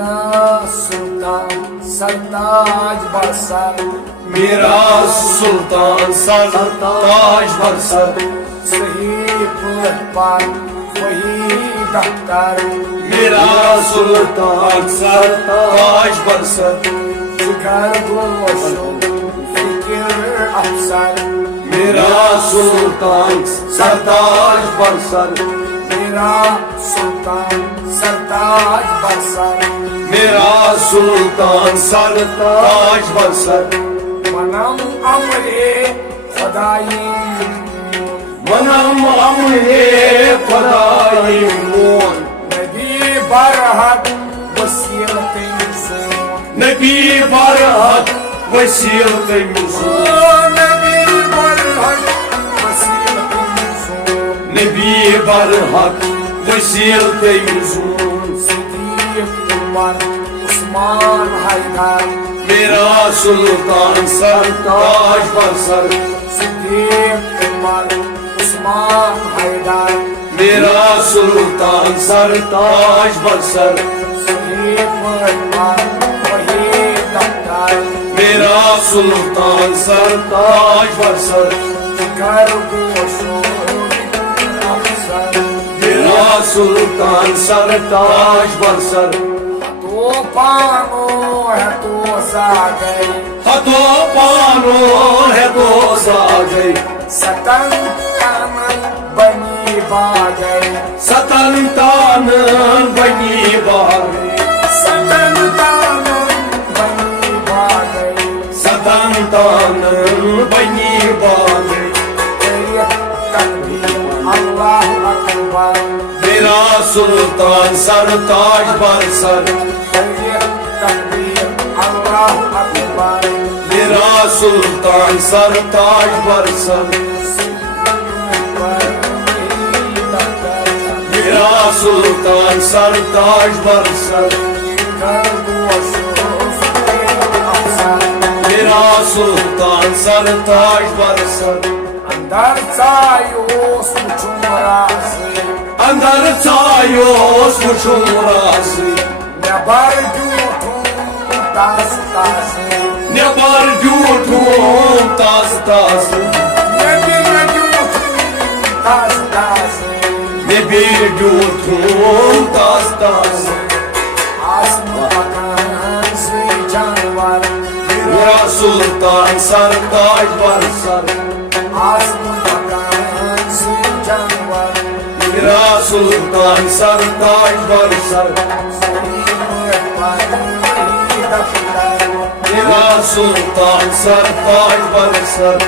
मेरा सुल्तान सरताज बरसर, मेरा सुल्तान सरताज बरसर, सही पर वही डॉक्टर, मेरा सुल्तान सरताज बरसर, जिगर गोशो फिक्र अफसर, मेरा सुल्तान सरताज बरसर, मेरा सुल्तान सरताज बरसर, मेरा सुल्तान सरताज बरसर, मनम अमरे खुदाई, मनम अमरे खुदाई मोन, नबी बरहक वसीलत इंसान, नबी बरहक वसीलत इंसान, नबी बरहक वसीलत इंसान, नबी बरहक वसीलत इंसान, सिद्दीक उमर उस्मान हैदर, मेरा सुल्तान सरताज बरसर, सिद्दीक उमर उस्मान हैदर, मेरा सुल्तान सरताज बरसर, सही पर वही डॉक्टर, मेरा सुल्तान सरताज बरसर, जिगर गोशो अफसर, मेरा सुल्तान सरताज बरसर, तो पानो है तो सागई, हतो पानो है तो सागई, सतन कानन बनी बागई, सतन तानन बनी बागई, सतन कानन बनी बागई, सतन तानन बनी बागई, तेरी तकबीर अल्लाह अकबर, मेरा सुल्तान सरताज बरसर, तेरी तकबीर अल्लाह अकबर, मेरा सुल्तान सरताज बरसर, मेरा सुल्तान सरताज बरसर, मेरा सुल्तान सरताज बरसर, अंदर चायोस मुचुमरासी, अंदर चायोस मुचुमरासी, नबर जूठूं तास तासी, नेबर जूठूं तास तासी, नबी जूठूं तास तासी, नेबर जूठूं तास तासी, आसमान मकान से जानवर, मेरा सुल्तान सरताज बरसर, आसमान मकान से जानवर, मेरा सुल्तान सरताज बरसर, मेरा सुल्तान सरताज बरसर,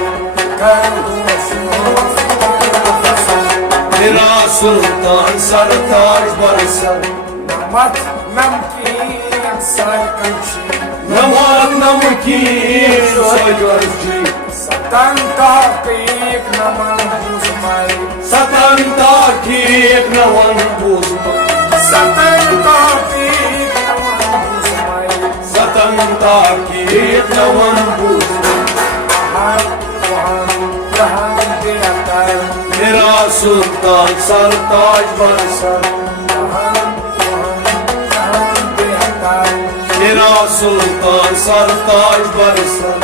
मेरा सुल्तान सरताज बरसर, नमक नमकीन सरकंशी, नमक नमकीन सजर्जी, सतन ताकीक नमन बुझमाई, सतन ताकीक नवन बुझमाई, सतन ताकीक नमन बुझमाई, सतन ताकीक नवन बुझमाई, हर वहाँ जहाँ देता मेरा सुल्तान सरताज बरसर, मेरा सुल्तान सरताज बरसर,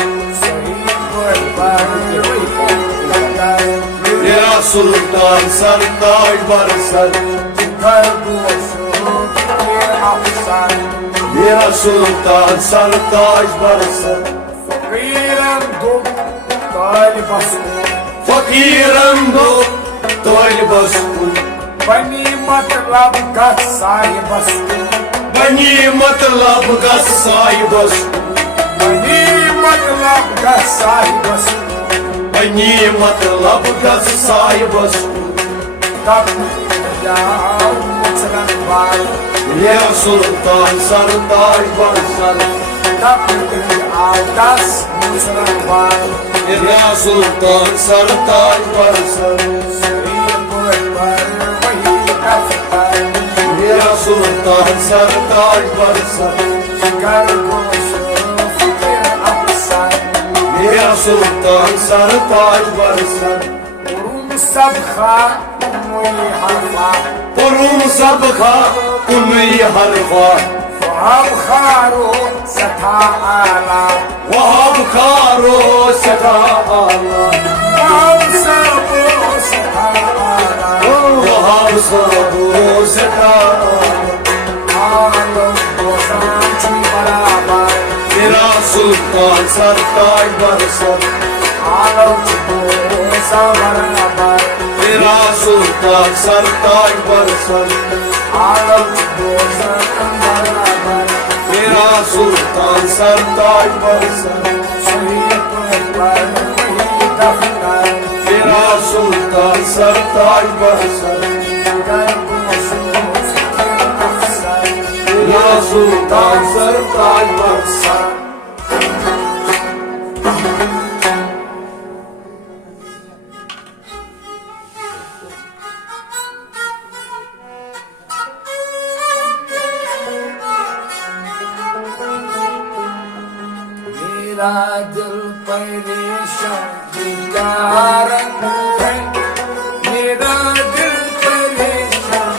मेरा सुल्तान सरताज बरसर, मेरा सुल्तान सरताज बरसर, फकीरन दो तोलबस कुन, बनी मतलब गत साहिबस, बनी मतलब गस साहिबस, बनी मतलब गत साहिबस, बनी मतलब गस साहिबस, तब जाओ मुसलन बाल, मेरा सुल्तान सरताज बरसर, तब आओ 10 मुसलन बाल, मेरा सुल्तान सरताज बरसर, मेरा सुल्तान सरताज बरसर, मेरा सुल्तान सरताज बरसर, सब खा मुई हरफा, पुरुम सब खा उन्हीं हरफा, वहाब खारो सठा आला वहाब खारो सदा आला वहाब सबो सठा आला वहाब सबो सदा आलो दोसांची बराबर मेरा सुल्तान सरताज बरसर आलो दोसा बराबर मेरा सुल्तान सरताज बरसर आलो दोसा बराबर मेरा सुल्तान सरताज बरसर शहीद पर वही दफनाए मेरा सुल्तान सरताज बरसर मेरा सुल्तान सरताज बरसर मेरा दिल परेशान क्या रंग है मेरा दिल परेशान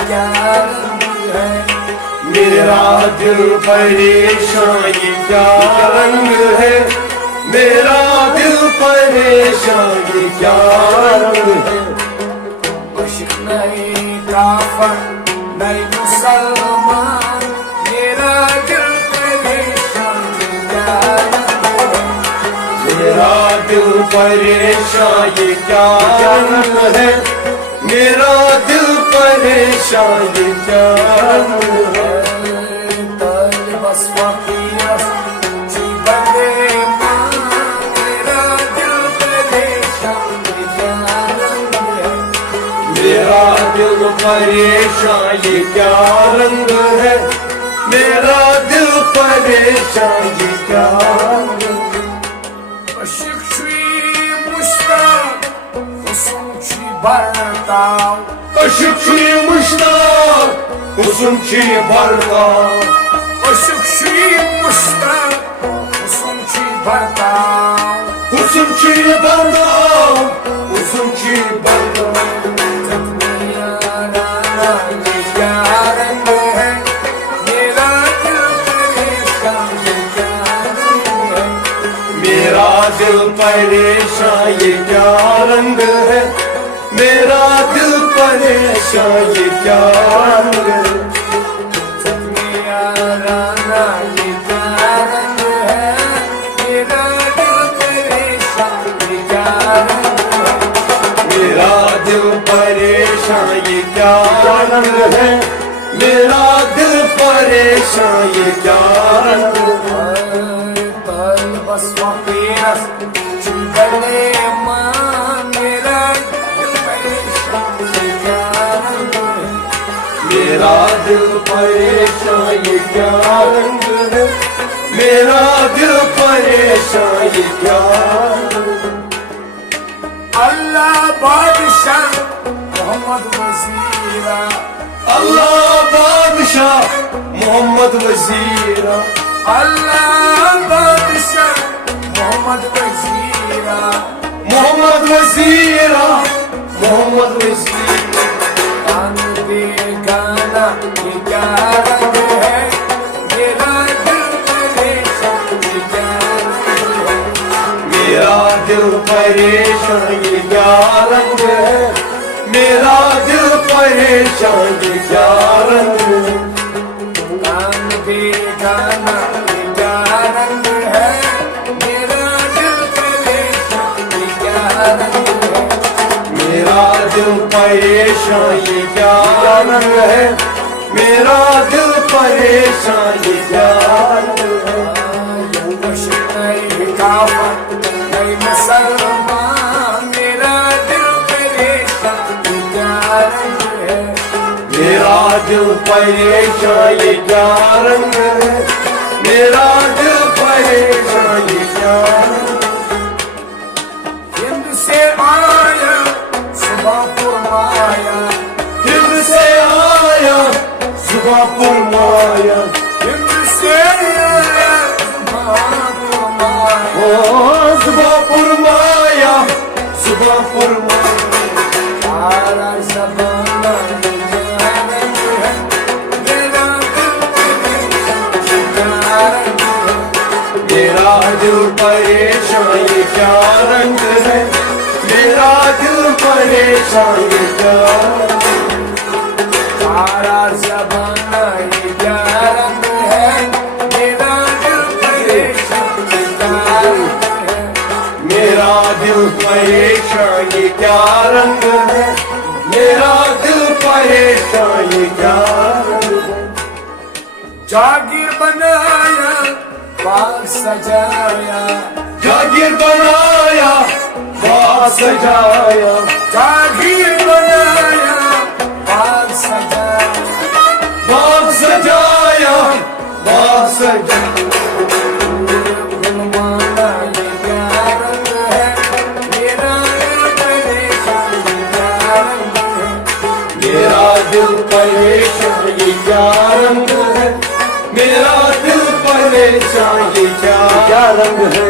क्या रंग है मेरा दिल परेशान ये क्या रंग है मेरा दिल परेशान ये क्या रंग है मुश्क नहीं काफर नहीं मुसलमान मेरा दिल परेशान क्या रंग है मेरा दिल परेशान ये क्या रंग है मेरा दिल परेशान ये क्या रंग है बस फकीर जी बंदे मां मेरा दिल परेशान क्या रंग है मेरा दिल परेशान ये क्या रंग है मेरा दिल परेशान ये क्या रंग है Aşıkçı muştak Usunçı bardav Aşıkçı muştak Usunçı bardav Aşıkçı muştak Usunçı bardav Usunçı bardav Usunçı bardav Yara yarın है मेरा दिल परेशान क्या रंग है मेरा दिल परेशान ये क्या रंग है मेरा दिल परेशान ये क्या रंग है मेरा ये क्या रंग है मेरा दिल परेशान ये क्या रंग है मेरा दिल परेशान ये क्या रंग है मेरा दिल परेशान ये क्या रंग है पल बस फकीर चुगले मां मेरा दिल परेशान ये क्या रंग है मेरा दिल परेशान ये क्या रंग है मेरा दिल परेशान ये क्या रंग है अल्लाह बादशाह मोहम्मद वजीरा अल्लाह बादशाह मोहम्मद वजीरा अल्लाह बादशाह मोहम्मद वजीरा मोहम्मद वजीरा मोहम्मद वजीरा कान बेगाना ये क्या रंग है मेरा दिल परेशान ये क्या रंग है मेरा दिल परेशान ये क्या रंग है मेरा दिल परेशान ये क्या रंग है कान बेगाना ये क्या रंग है मेरा दिल परेशान ये क्या रंग है मेरा दिल परेशान ये क्या रंग है मेरा दिल परेशान ये क्या रंग है मुसलमान मेरा दिल परेशान क्या रंग है मेरा दिल परेशान ये क्या रंग है मेरा दिल परेशान ये क्या रंग है हिंद से आया सुबह पुरमाया हिंद से आया सुबह पुरमाया हिंद से आया सुबह पुरमाया सुबह पुरमाया सुबह पुरमाया सारा ज़माना मेरा दिल क्या रंग है, मेरा दिल परेशान ये क्या सारा ज़माना ये क्या रंग है, मेरा दिल परेशान ये क्या रंग है। मेरा दिल परेशान ये क्या रंग है, मेरा दिल परेशान ये क्या रंग है। जागीर बनाया बाग सजाया, जागीर बनाया बाग सजाया, जागीर बनाया बाग सजाया, बाग सजाया, बाग सजाया। गुलमाना ये क्या रंग है, मेरा दिल परेशान ये क्या रंग है। मेरा दिल परेशान ये क्या रंग है, मेरा दिल परेशान ये क्या रंग है।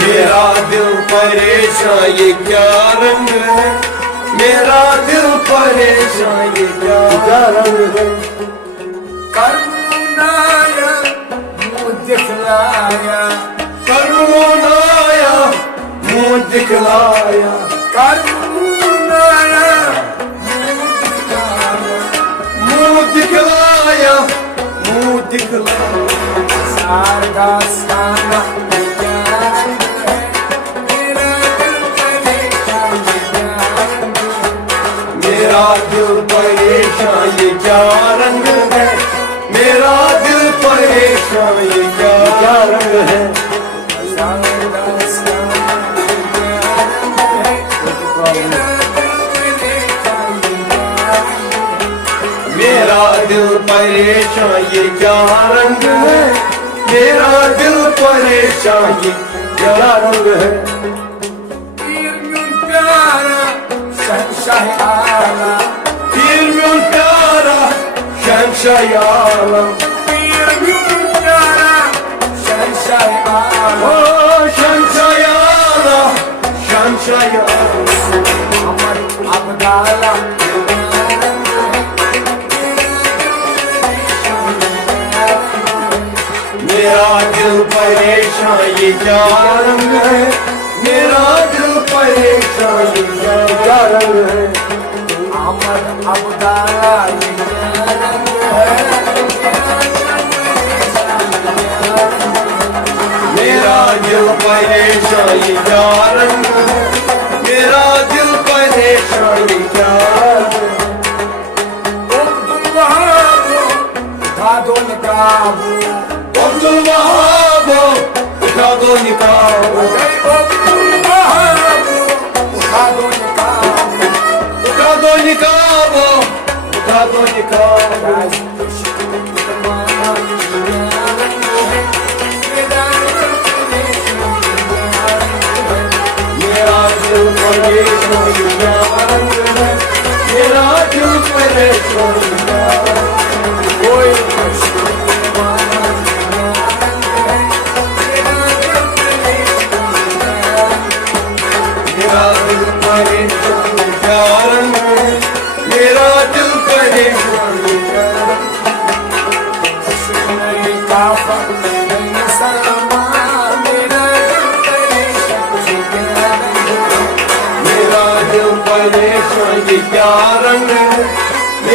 मेरा दिल परेशान ये क्या रंग है, मेरा दिल परेशान ये क्या रंग है। करुणाया मुँह दिखलाया, करुणाया मुँह दिखलाया, करुणाया मुँह दिखलाया, मुँह दिखलाया। शारदा साना ये क्या रंग है, मेरा दिल परेशान ये क्या रंग है। मेरा दिल परेशान ये क्या रंग है, मेरा दिल परेशान ये क्या रंग है। शारदा साना ये क्या रंग है, मेरा दिल परेशान ये क्या रंग है। मेरा दिल परेशान ये क्या रंग है, मेरा दिल परेशान ये क्या रंग है। पीर म्यून प्यारा शहंशाह आला, पीर म्यून प्यारा शहंशाह आलम, पीर म्यून प्यारा शहंशाह आला। ओ शहंशाह आलम, शहंशाह आलम। अमर अब्दाला मेरा दिल परेशान ये क्या रंग है, मेरा दिल परेशान ये क्या रंग है। अमर अब्दाला ये क्या रंग है, मेरा दिल परेशान ये क्या रंग है, मेरा दिल परेशान ये क्या रंग है। अब्दुल वहाब उठा दो निकाबू, अब्दुल वहाब उठा दो निकाब, अब्दुल वहाब उठा दो निकाबू। उठा दो निकाब, उठा दो निकाब। मेरा दिल परेशान ये क्या रंग है, मेरा दिल परेशान ये क्या रंग है। मेरा दिल परेशान ये क्या रंग है, मेरा दिल परेशान ये क्या रंग है। मेरा दिल परेशान ये क्या रंग है,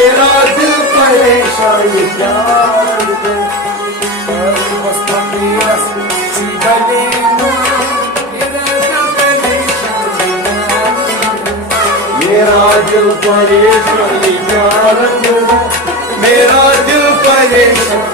मेरा दिल परेशान ये क्या रंग है। मेरा दिल परेशान ये क्या रंग है, मेरा दिल परेशान